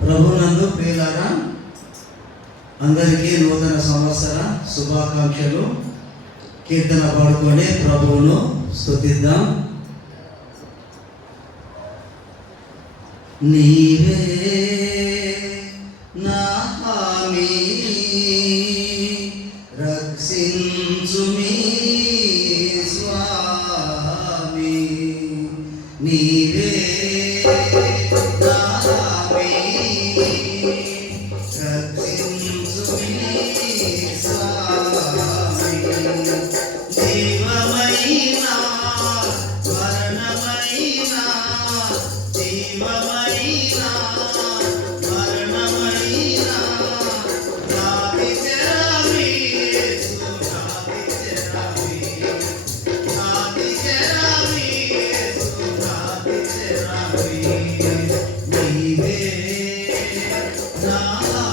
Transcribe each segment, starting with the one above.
ప్రభునందు పేలారా అందరికీ నూతన సంవత్సర శుభాకాంక్షలు. కీర్తన పాడుకొని ప్రభువును స్థుతిద్దాం నీవే నా హామీ. Yeah.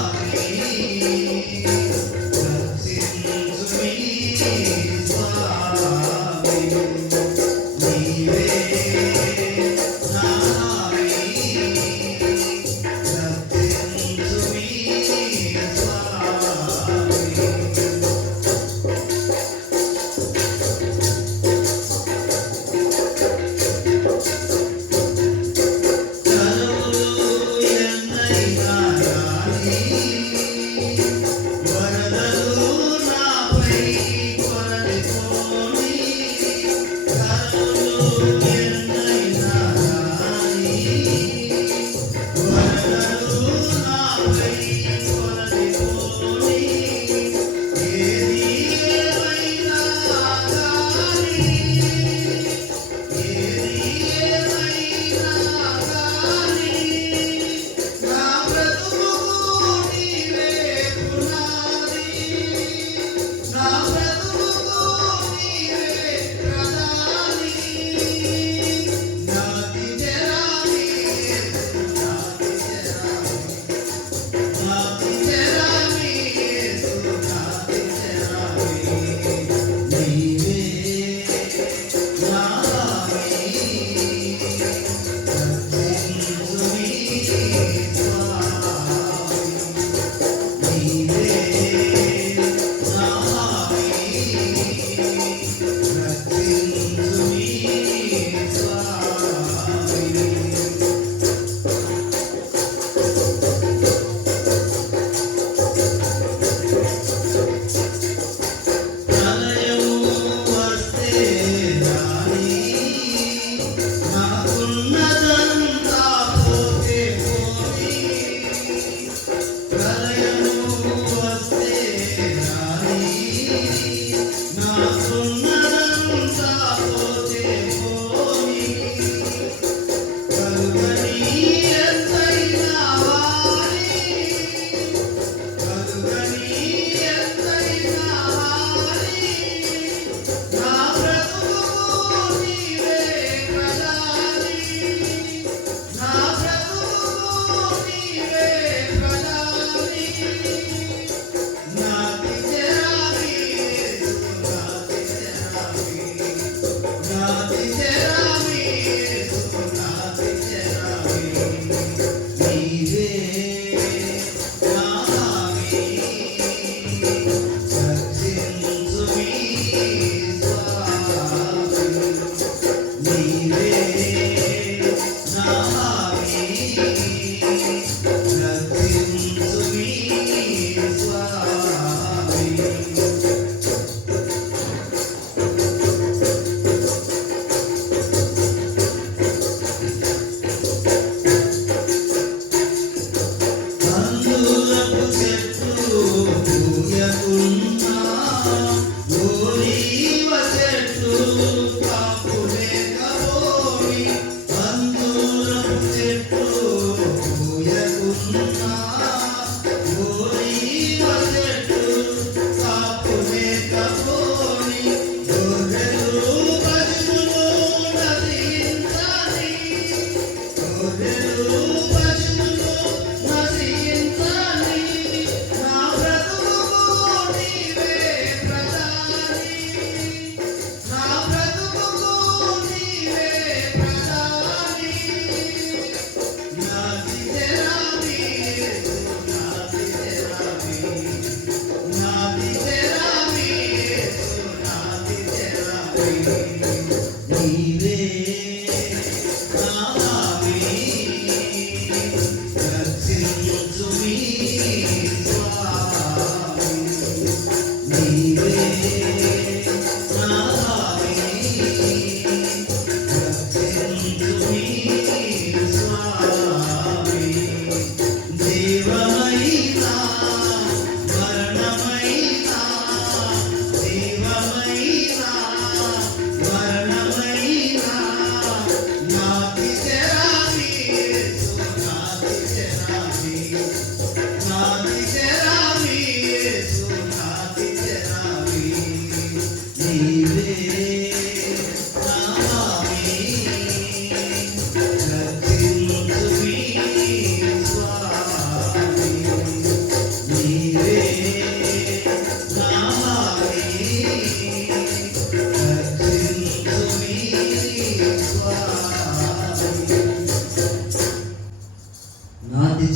Come on.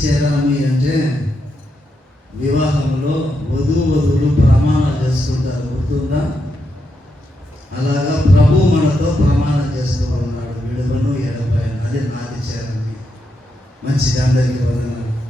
చేరాలి అంటే వివాహంలో వధువు వధువులు చేస్తూ ఉన్నాడు. విడువను ఎడపైన అది నాది చేరండి మంచిది. అందరికీ వందనాలు.